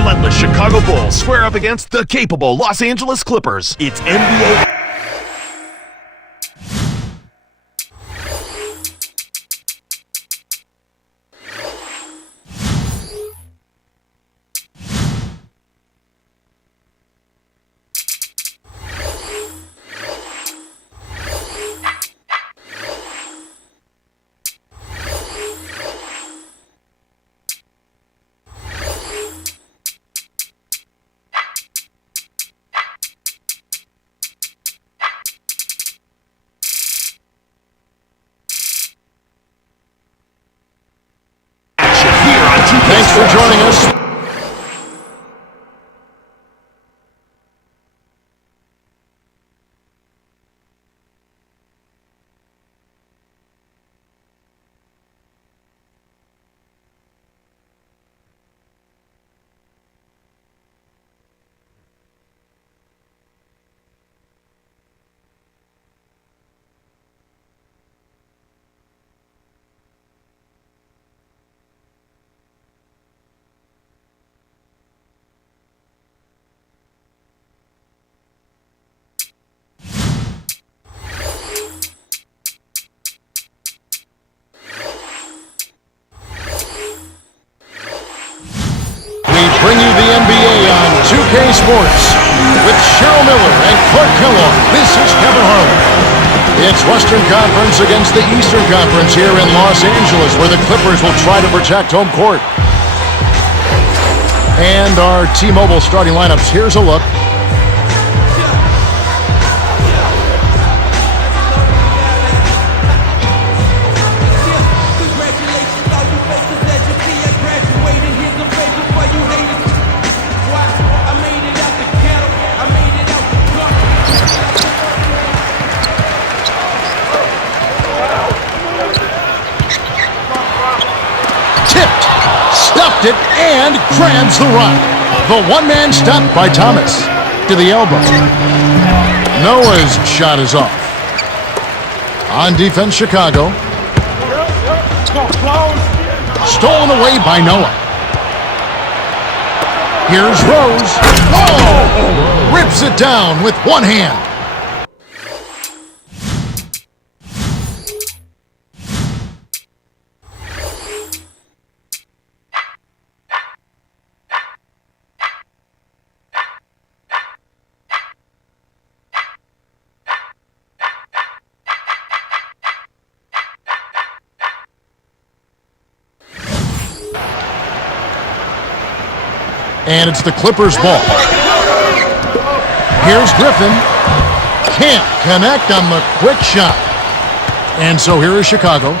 relentless Chicago Bulls square up against the capable Los Angeles Clippers. It's NBA. Thanks for joining us. Bring you the NBA on 2K Sports with Cheryl Miller and Clark Kellogg. This is Kevin Harlan. It's Western Conference against the Eastern Conference here in Los Angeles, where the Clippers will try to protect home court. And our T-Mobile starting lineups. Here's a look. Stuffed it and grabs the rock. The one-man stop by Thomas to the elbow. Noah's shot is off. On defense, Chicago. Stolen away by Noah. Here's Rose. Oh! Rips it down with one hand. And it's the Clippers' ball. Here's Griffin. Can't connect on the quick shot. And so here is Chicago.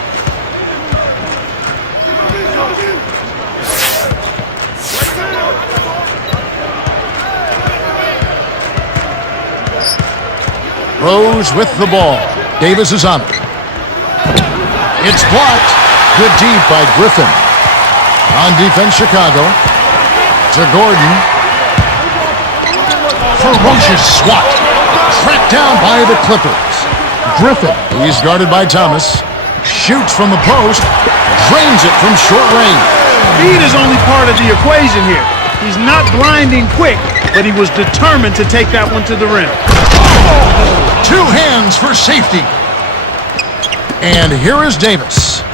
Rose with the ball. Davis is on it. It's blocked. Good deep by Griffin. On defense, Chicago. To Gordon. Ferocious swat. Tracked down by the Clippers. Griffin, he's guarded by Thomas. Shoots from the post. Drains it from short range. Speed is only part of the equation here. He's not blinding quick, but he was determined to take that one to the rim. Oh! 2 hands for safety. And here is Davis.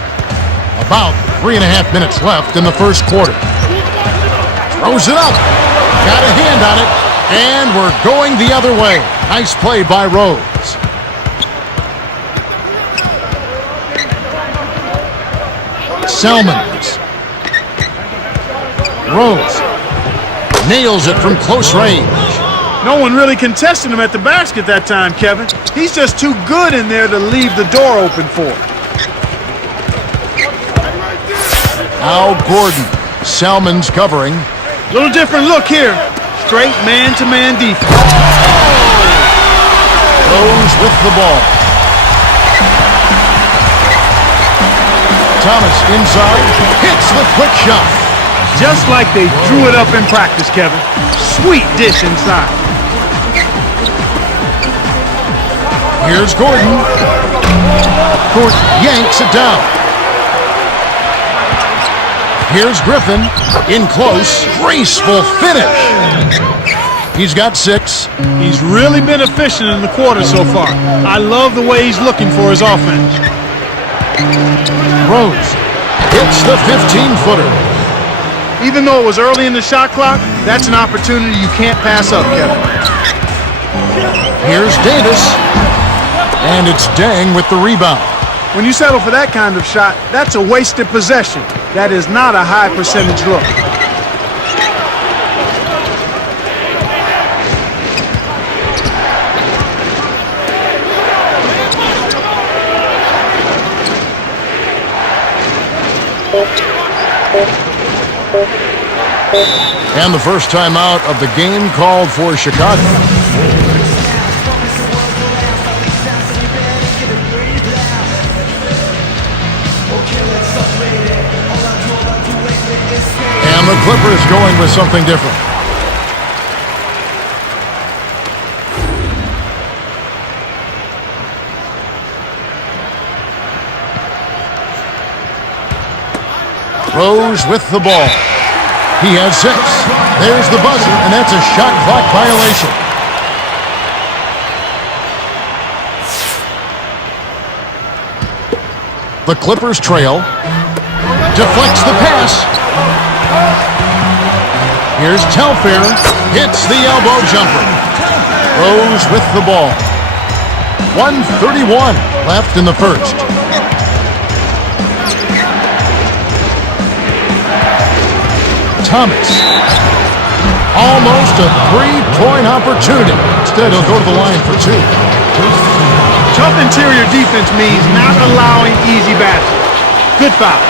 About 3.5 minutes left in the first quarter. Throws it up. Got a hand on it. And we're going the other way. Nice play by Rose. Selmans. Rose. Nails it from close range. No one really contested him at the basket that time, Kevin. He's just too good in there to leave the door open for him. Al Gordon. Selmans covering. Little different look here. Straight man-to-man defense. Rose with the ball. Thomas inside. Hits the quick shot. Just like they drew it up in practice, Kevin. Sweet dish inside. Here's Gordon. Gordon yanks it down. Here's Griffin. In close. Graceful finish. He's got 6. He's really been efficient in the quarter so far. I love the way he's looking for his offense. Rose hits the 15-footer. Even though it was early in the shot clock, that's an opportunity you can't pass up, Kevin. Here's Davis. And it's Deng with the rebound. When you settle for that kind of shot, that's a wasted possession. That is not a high percentage look. And the first timeout of the game called for Chicago. And the Clippers going with something different. Rose with the ball. He has 6. There's the buzzer, and that's a shot clock violation. The Clippers trail. Deflects the pass. Here's Telfair. Hits the elbow jumper. Rose with the ball. 1:31 left in the first. Thomas. Almost a 3-point opportunity. Instead, he'll go to the line for 2. Tough interior defense means not allowing easy baskets. Good foul.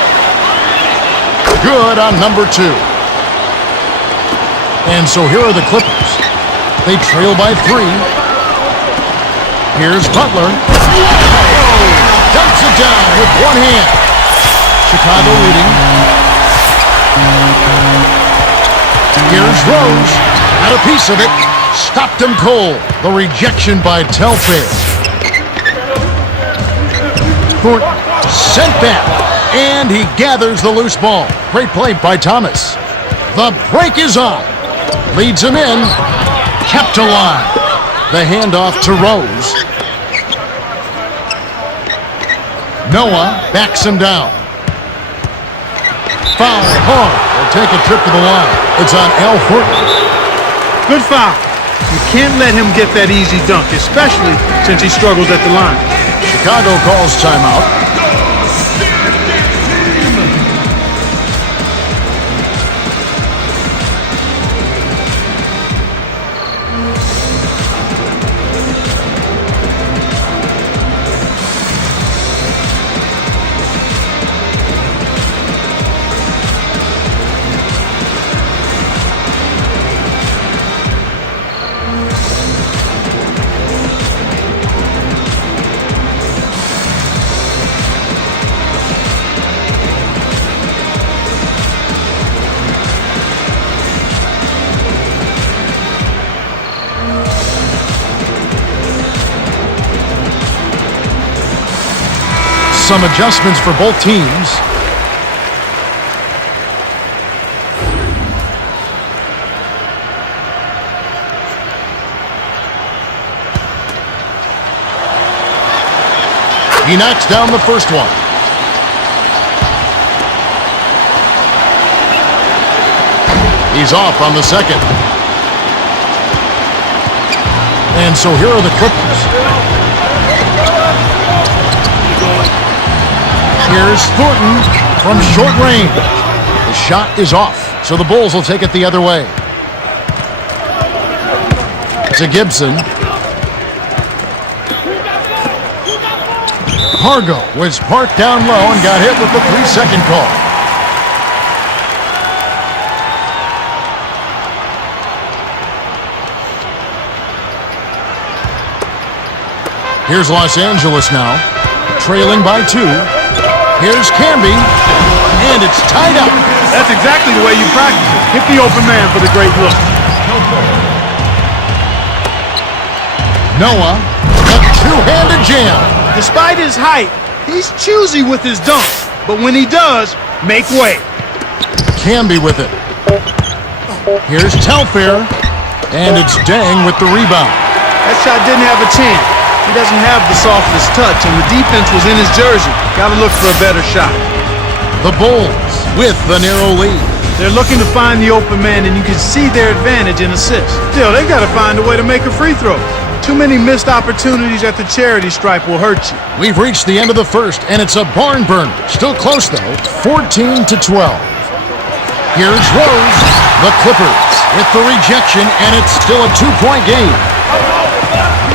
Good on number 2. And so here are the Clippers. They trail by 3. Here's Butler. Dumps it down with one hand. Chicago leading. Here's Rose. Had a piece of it. Stopped him cold. The rejection by Telfair. Thornton sent back. And he gathers the loose ball. Great play by Thomas. The break is on. Leads him in. Kept alive. The handoff to Rose. Noah backs him down. Foul hard. Will take a trip to the line. It's on Al Horton. Good foul. You can't let him get that easy dunk, especially since he struggles at the line. Chicago calls timeout. Some adjustments for both teams. He knocks down the first one. He's off on the second. And so here are the Clippers. Here's Thornton from short range. The shot is off, so the Bulls will take it the other way. To Gibson. Hargo was parked down low and got hit with the 3-second call. Here's Los Angeles now, trailing by 2. Here's Camby, and it's tied up. That's exactly the way you practice it. Hit the open man for the great look. Noah, a two-handed jam. Despite his height, he's choosy with his dunk. But when he does, make way. Camby with it. Here's Telfair, and it's Dang with the rebound. That shot didn't have a chance. He doesn't have the softest touch, and the defense was in his jersey. Got to look for a better shot. The Bulls with the narrow lead. They're looking to find the open man, and you can see their advantage in assists. Still, they've got to find a way to make a free throw. Too many missed opportunities at the charity stripe will hurt you. We've reached the end of the first, and it's a barn burner. Still close, though, 14-12. Here's Rose, the Clippers, with the rejection, and it's still a 2-point game.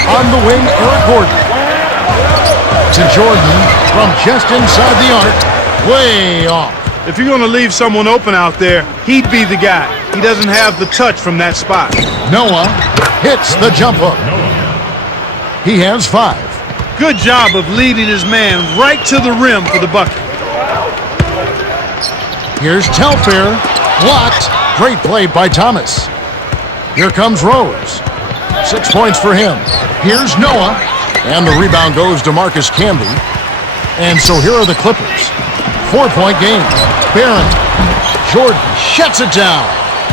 On the wing, Eric Gordon. To Jordan from just inside the arc, way off. If you're going to leave someone open out there, he'd be the guy. He doesn't have the touch from that spot. Noah hits the jump hook. He has 5. Good job of leading his man right to the rim for the bucket. Here's Telfair, blocked. Great play by Thomas. Here comes Rose. 6 points for him. Here's Noah, and the rebound goes to Marcus Camby. And so here are the Clippers. 4-point game. Barron. Jordan shuts it down.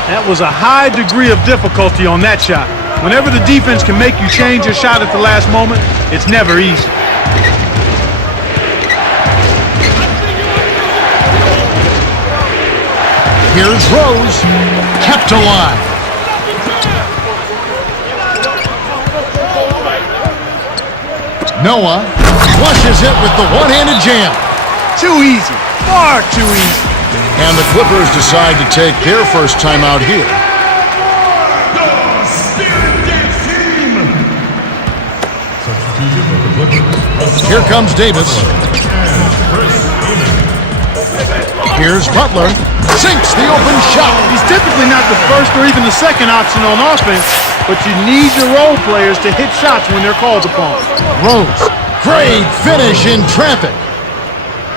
That was a high degree of difficulty on that shot. Whenever the defense can make you change your shot at the last moment, it's never easy. Here's Rose, kept alive. Noah flushes it with the one-handed jam. Too easy, far too easy. And the Clippers decide to take their first timeout here. Here comes Davis. Here's Butler. Sinks the open shot. He's typically not the first or even the second option on offense, but you need your role players to hit shots when they're called upon. Rose. Great finish in traffic.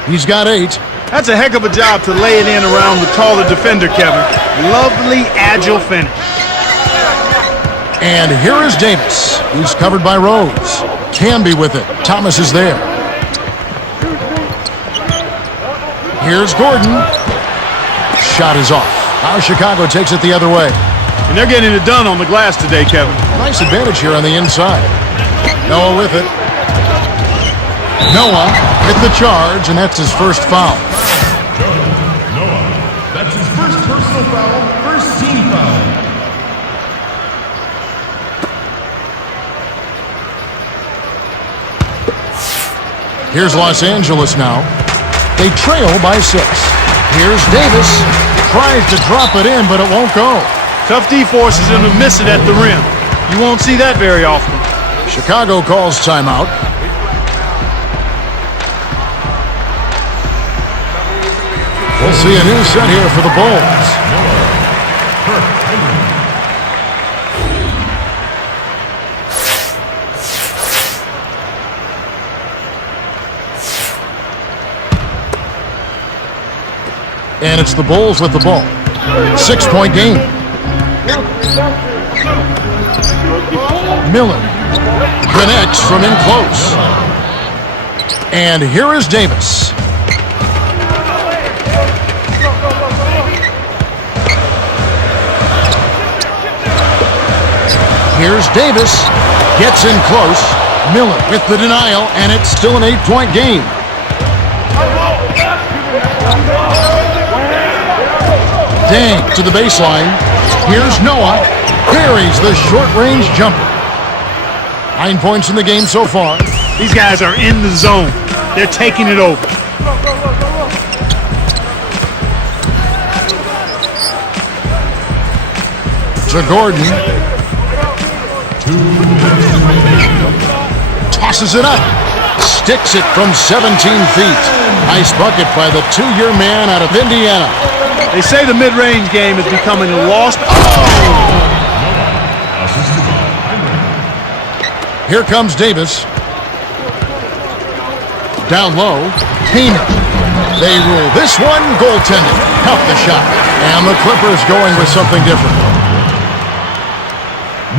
He's got 8. That's a heck of a job to lay it in around the taller defender, Kevin. Lovely, agile finish. And here is Davis, who's covered by Rose. Camby with it. Thomas is there. Here's Gordon. Shot is off. Now Chicago takes it the other way. And they're getting it done on the glass today, Kevin. Nice advantage here on the inside. Noah with it. Noah hit the charge, and that's his first foul. Noah, that's his first personal foul, first team foul. Here's Los Angeles now. They trail by 6. Here's Davis. Tries to drop it in, but it won't go. Tough D forces him to miss it at the rim. You won't see that very often. Chicago calls timeout. We'll see a new set here for the Bulls. And it's the Bulls with the ball. 6-point game. Miller connects from in close. And here is Davis. Here's Davis. Gets in close. Miller with the denial, and it's still an 8-point game. Dang to the baseline. Here's Noah. Parries the short-range jumper. 9 points in the game so far. These guys are in the zone. They're taking it over. To Gordon. Tosses it up. Sticks it from 17 feet. Nice bucket by the 2-year man out of Indiana. They say the mid-range game is becoming a lost. Here comes Davis. Down low. Keener. They rule this one goaltending. Help the shot. And the Clippers going with something different.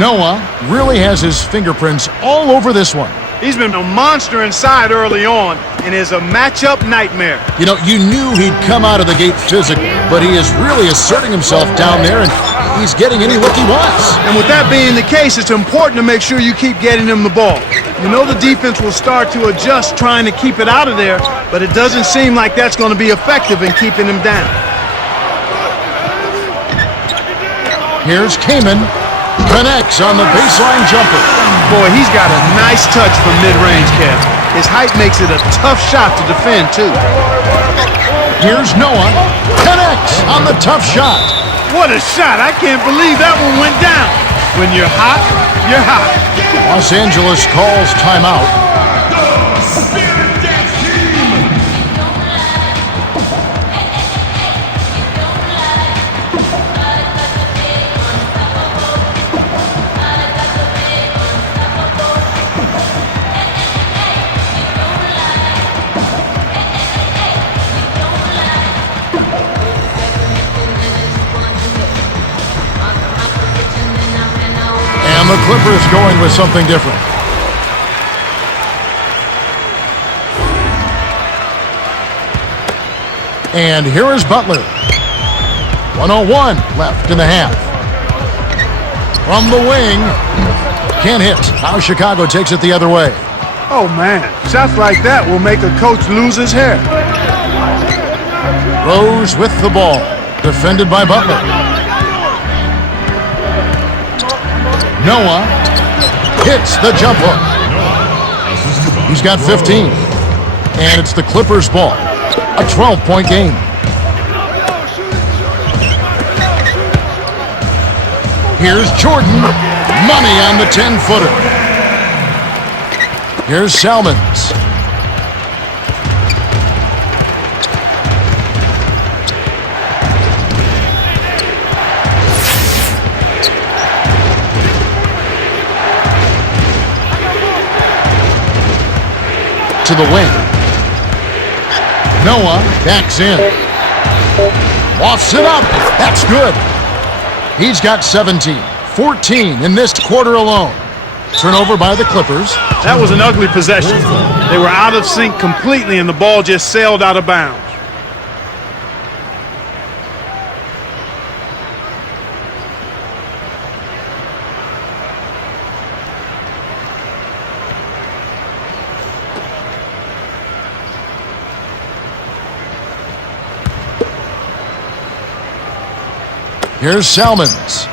Noah really has his fingerprints all over this one. He's been a monster inside early on. and is a matchup nightmare. You know, you knew he'd come out of the gate physical, but he is really asserting himself down there, and he's getting any look he wants. And with that being the case, it's important to make sure you keep getting him the ball. You know the defense will start to adjust trying to keep it out of there, but it doesn't seem like that's going to be effective in keeping him down. Here's Kamen. Connects on the baseline jumper. Boy, he's got a nice touch from mid-range, Kev. His height makes it a tough shot to defend, too. Here's Noah. Connects on the tough shot. What a shot. I can't believe that one went down. When you're hot, you're hot. Los Angeles calls timeout. And the Clippers going with something different. And here is Butler. 1:01 left in the half. From the wing. Can't hit. Now Chicago takes it the other way. Oh, man. Shots like that will make a coach lose his hair. Rose with the ball. Defended by Butler. Noah hits the jump hook. He's got 15. And it's the Clippers' ball. A 12-point game. Here's Jordan. Money on the 10-footer. Here's Salmons. To the wing. Noah backs in. Lofts it up. That's good. He's got 17. 14 in this quarter alone. Turnover by the Clippers. That was an ugly possession. They were out of sync completely, and the ball just sailed out of bounds. Here's Salmons.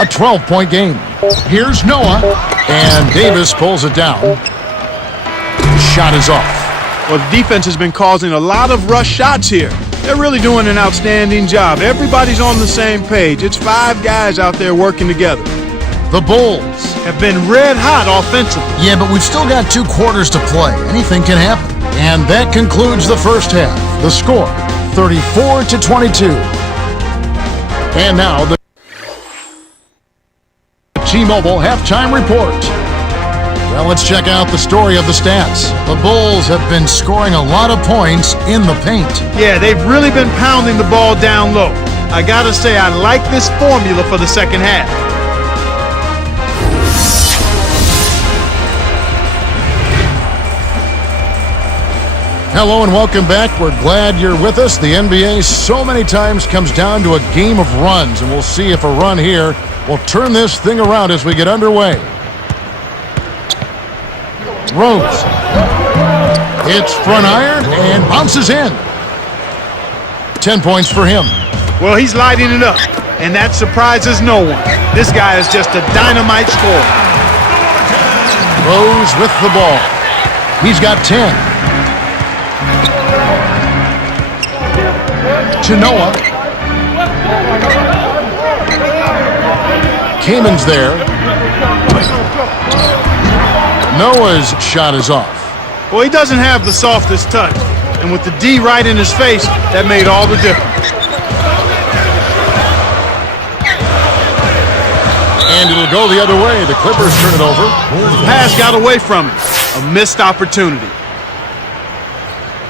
A 12-point game. Here's Noah. And Davis pulls it down. Shot is off. Well, the defense has been causing a lot of rush shots here. They're really doing an outstanding job. Everybody's on the same page. It's 5 guys out there working together. The Bulls Have been red hot offensively. Yeah, but we've still got 2 quarters to play. Anything can happen. And that concludes the first half. The score, 34-22. And now the T-Mobile halftime report. Well, let's check out the story of the stats. The Bulls have been scoring a lot of points in the paint. Yeah, they've really been pounding the ball down low. I gotta say, I like this formula for the second half. Hello and welcome back. We're glad you're with us. The NBA so many times comes down to a game of runs, and we'll see if a run here will turn this thing around as we get underway. Rose. It's front iron and bounces in. 10 points for him. Well, he's lighting it up, and that surprises no one. This guy is just a dynamite scorer. Rose with the ball. He's got 10. To Noah. Kamen's there. Noah's shot is off. Well, he doesn't have the softest touch, and with the D right in his face, that made all the difference. And it'll go the other way. The Clippers turn it over. The pass got away from him. A missed opportunity.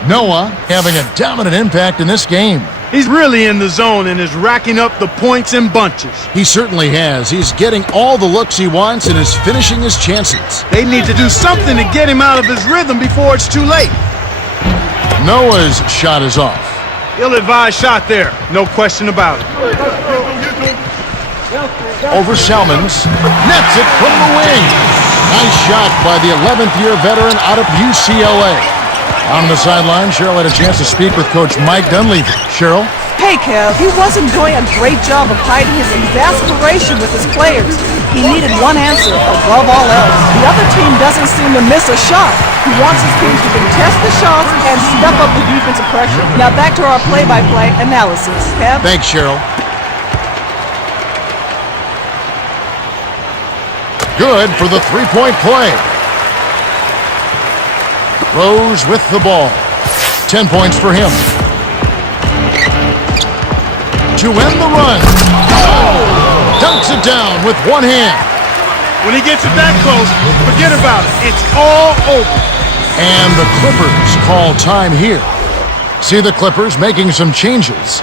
Noah having a dominant impact in this game. He's really in the zone and is racking up the points in bunches. He certainly has. He's getting all the looks he wants and is finishing his chances. They need to do something to get him out of his rhythm before it's too late. Noah's shot is off. Ill-advised shot there. No question about it. Over Salmons. Nets it from the wing. Nice shot by the 11th-year veteran out of UCLA. On the sideline, Cheryl had a chance to speak with Coach Mike Dunleavy. Cheryl? Hey, Kev, he wasn't doing a great job of hiding his exasperation with his players. He needed one answer above all else. The other team doesn't seem to miss a shot. He wants his team to contest the shots and step up the defensive pressure. Now back to our play-by-play analysis. Kev? Thanks, Cheryl. Good for the three-point play. Rose with the ball. 10 points for him. To end the run. Oh! Dunks it down with one hand. When he gets it that close, forget about it. It's all over. And the Clippers call time here. See the Clippers making some changes.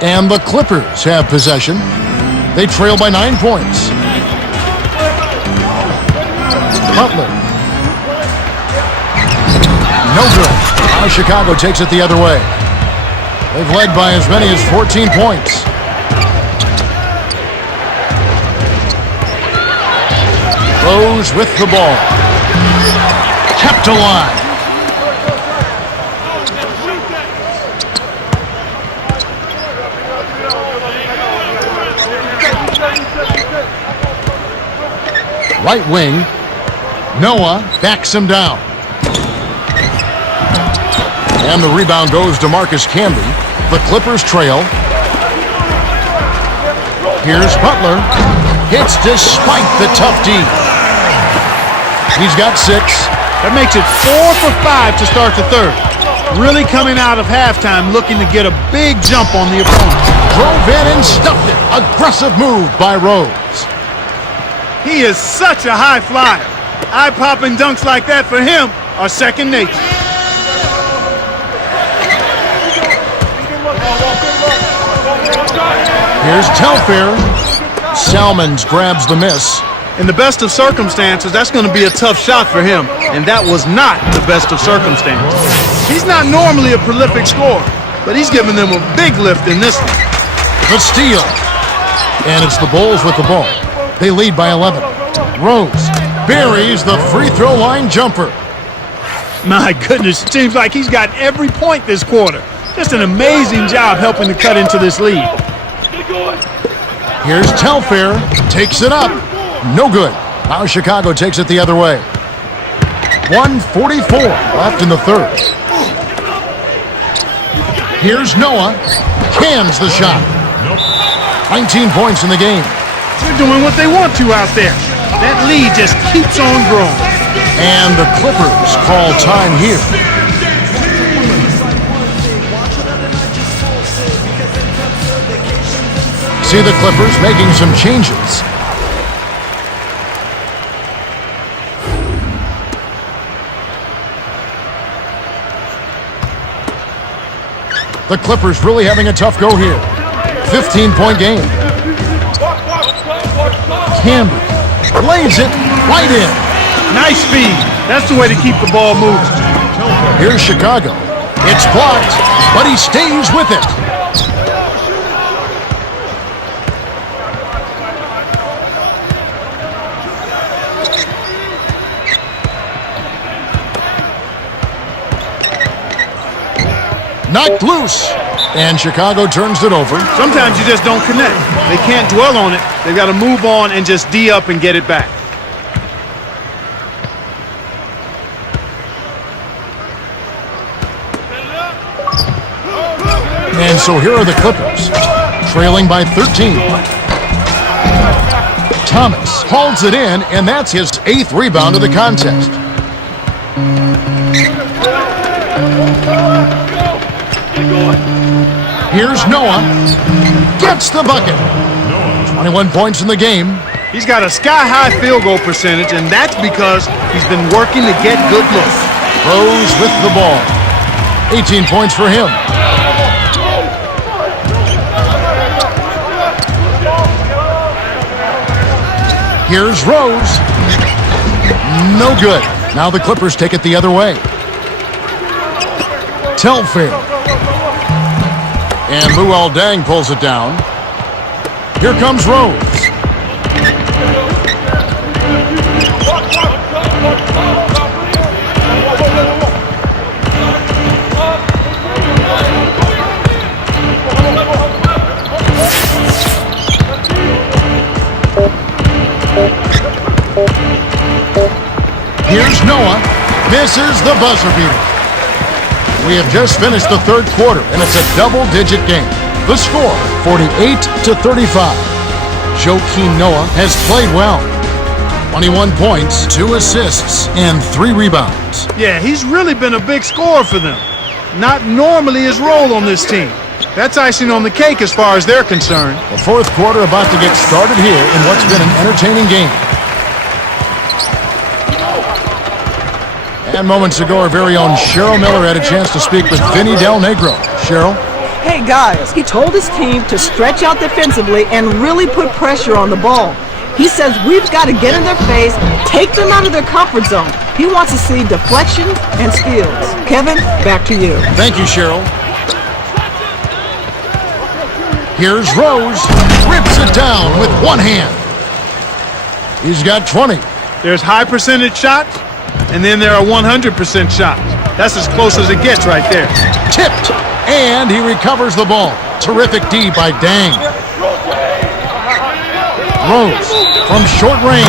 And the Clippers have possession. They trail by 9 points. Butler. No good. Now Chicago takes it the other way. They've led by as many as 14 points. Rose with the ball. Kept alive. Right wing. Noah backs him down. And the rebound goes to Marcus Camby. The Clippers trail. Here's Butler. Hits despite the tough D. He's got 6. That makes it 4 for 5 to start the third. Really coming out of halftime looking to get a big jump on the opponent. Drove in and stuffed it. Aggressive move by Rose. He is such a high flyer. Eye-popping dunks like that for him are second nature. Here's Telfair. Salmons grabs the miss. In the best of circumstances, that's going to be a tough shot for him, and that was not the best of circumstances. He's not normally a prolific scorer, but he's giving them a big lift in this one. The steal. And it's the Bulls with the ball. They lead by 11. Rose buries the free throw line jumper. My goodness, it seems like he's got every point this quarter. Just an amazing job helping to cut into this lead. Here's Telfair. Takes it up. No good. Now Chicago takes it the other way. 1:44 left in the third. Here's Noah. Cans the shot. 19 points in the game. They're doing what they want to out there. That lead just keeps on growing. And the Clippers call time here. See the Clippers making some changes. The Clippers really having a tough go here. 15-point game. Camby lays it right in. Nice speed. That's the way to keep the ball moving. Here's Chicago. It's blocked, but he stays with it. Knocked loose, and Chicago turns it over. Sometimes you just don't connect. They can't dwell on it. They've got to move on and just D up and get it back. And so here are the Clippers, trailing by 13. Thomas holds it in, and that's his 8th rebound of the contest. Here's Noah. Gets the bucket. 21 points in the game. He's got a sky-high field goal percentage, and that's because he's been working to get good looks. Rose with the ball. 18 points for him. Here's Rose. No good. Now the Clippers take it the other way. Telfair. And Luol Deng pulls it down. Here comes Rose. Here's Noah. Misses the buzzer beater. We have just finished the third quarter, and it's a double-digit game. The score, 48-35. Joakim Noah has played well. 21 points, 2 assists, and 3 rebounds. Yeah, he's really been a big scorer for them. Not normally his role on this team. That's icing on the cake as far as they're concerned. The fourth quarter about to get started here in what's been an entertaining game. And moments ago, our very own Cheryl Miller had a chance to speak with Vinny Del Negro. Cheryl? Hey guys, he told his team to stretch out defensively and really put pressure on the ball. He says we've got to get in their face, take them out of their comfort zone. He wants to see deflection and steals. Kevin, back to you. Thank you, Cheryl. Here's Rose. Rips it down with one hand. He's got 20. There's high percentage shots, and then there are 100% shots. That's as close as it gets right there. Tipped, and he recovers the ball. Terrific D by Deng. Rose from short range.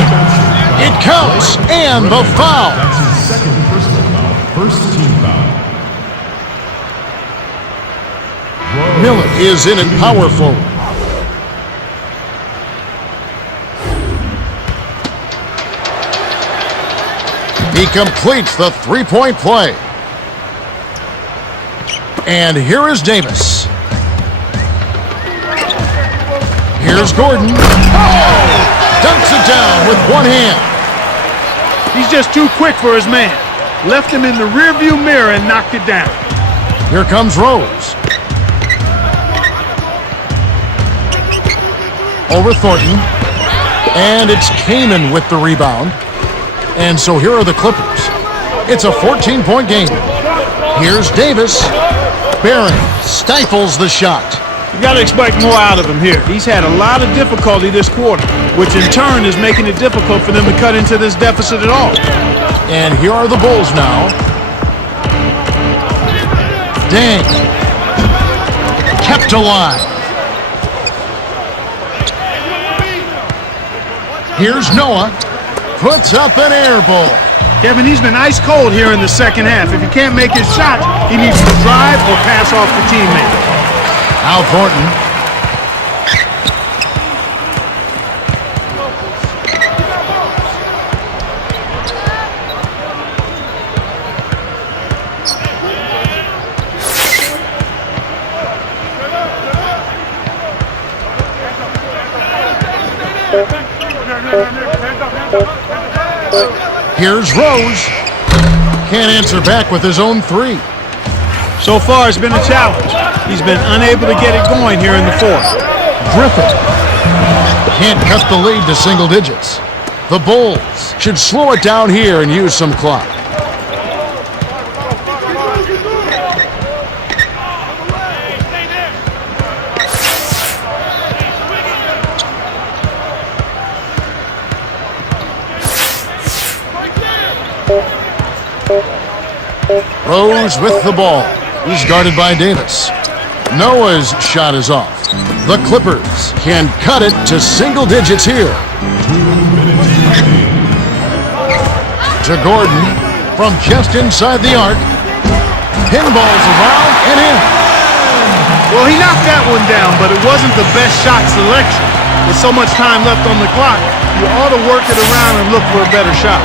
It counts, and the foul. That's his second personal foul. First team foul. Miller is in at power forward. He completes the three-point play. And here is Davis. Here's Gordon. Dunks it down with one hand. He's just too quick for his man. Left him in the rearview mirror and knocked it down. Here comes Rose. Over Thornton. And it's Kaman with the rebound. And so here are the Clippers. It's a 14-point game. Here's Davis. Barron stifles the shot. You got to expect more out of him here. He's had a lot of difficulty this quarter, which in turn is making it difficult for them to cut into this deficit at all. And here are the Bulls now. Deng. Kept alive. Here's Noah. Puts up an air ball. Kevin, he's been ice cold here in the second half. If he can't make his shot, he needs to drive or pass off the teammate. Al Thornton. Here's Rose. Can't answer back with his own three. So far, it's been a challenge. He's been unable to get it going here in the fourth. Griffin can't cut the lead to single digits. The Bulls should slow it down here and use some clock. Rose with the ball. He's guarded by Davis. Noah's shot is off. The Clippers can cut it to single digits here. To Gordon from just inside the arc. Pinballs around and in. Well, he knocked that one down, but it wasn't the best shot selection. With so much time left on the clock, you ought to work it around and look for a better shot.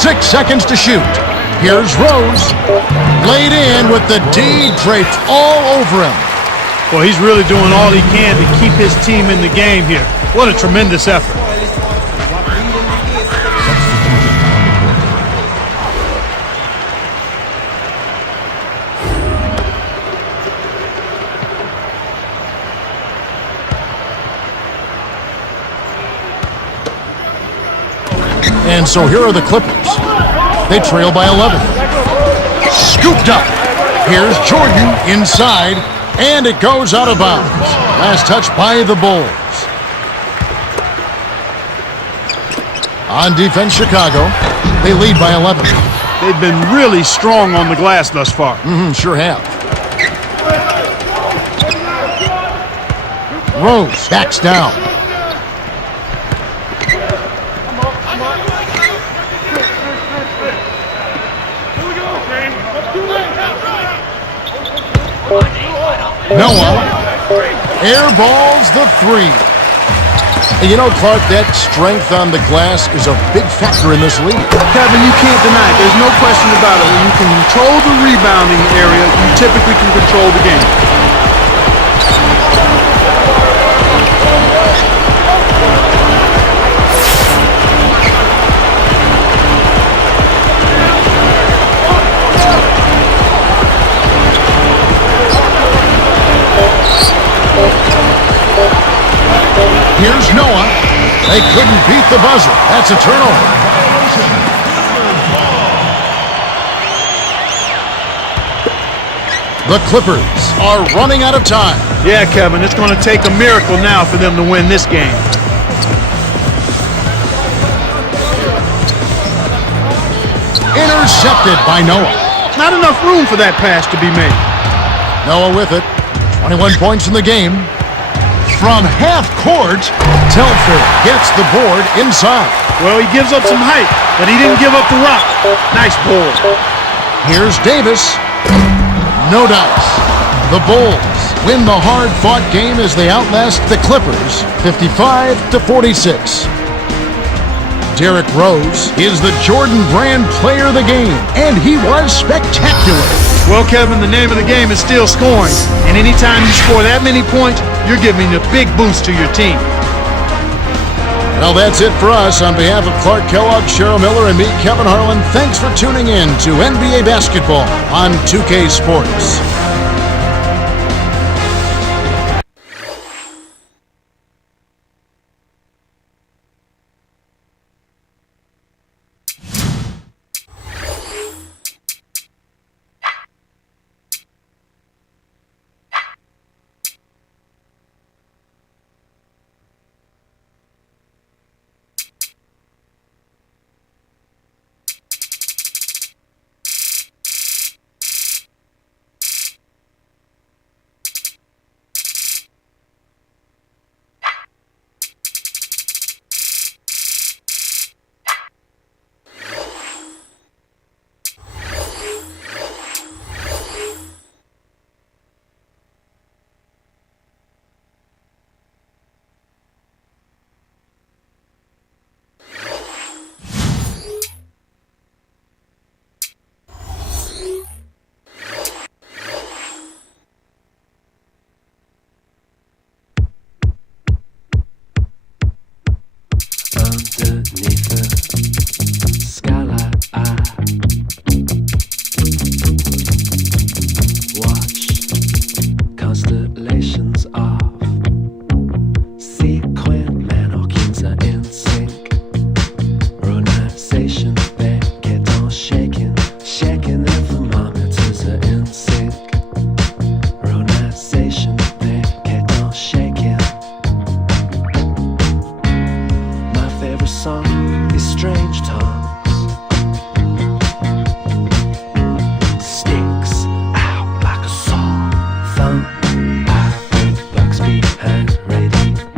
Six seconds to shoot. Here's Rose. Laid in with the D draped all over him. Well, he's really doing all he can to keep his team in the game here. What a tremendous effort. And so here are the Clippers. They trail by 11. Scooped up. Here's Jordan inside, and it goes out of bounds. Last touch by the Bulls. On defense, Chicago. They lead by 11. They've been really strong on the glass thus far. Sure have. Rose backs down. Noah airballs the three. And you know, Clark, that strength on the glass is a big factor in this league. Kevin, you can't deny it. There's no question about it. When you can control the rebounding area, you typically can control the game. Here's Noah. They couldn't beat the buzzer. That's a turnover. The Clippers are running out of time. Yeah, Kevin, it's going to take a miracle now for them to win this game. Intercepted by Noah. Not enough room for that pass to be made. Noah with it. 21 points in the game. From half court, Telfair gets the board inside. Well, he gives up some height, but he didn't give up the rock. Nice ball. Here's Davis. No dice. The Bulls win the hard-fought game as they outlast the Clippers 55-46. Derrick Rose is the Jordan Brand player of the game, and he was spectacular. Well, Kevin, the name of the game is still scoring, and anytime you score that many points, you're giving a big boost to your team. Well, that's it for us. On behalf of Clark Kellogg, Cheryl Miller, and me, Kevin Harlan, thanks for tuning in to NBA Basketball on 2K Sports.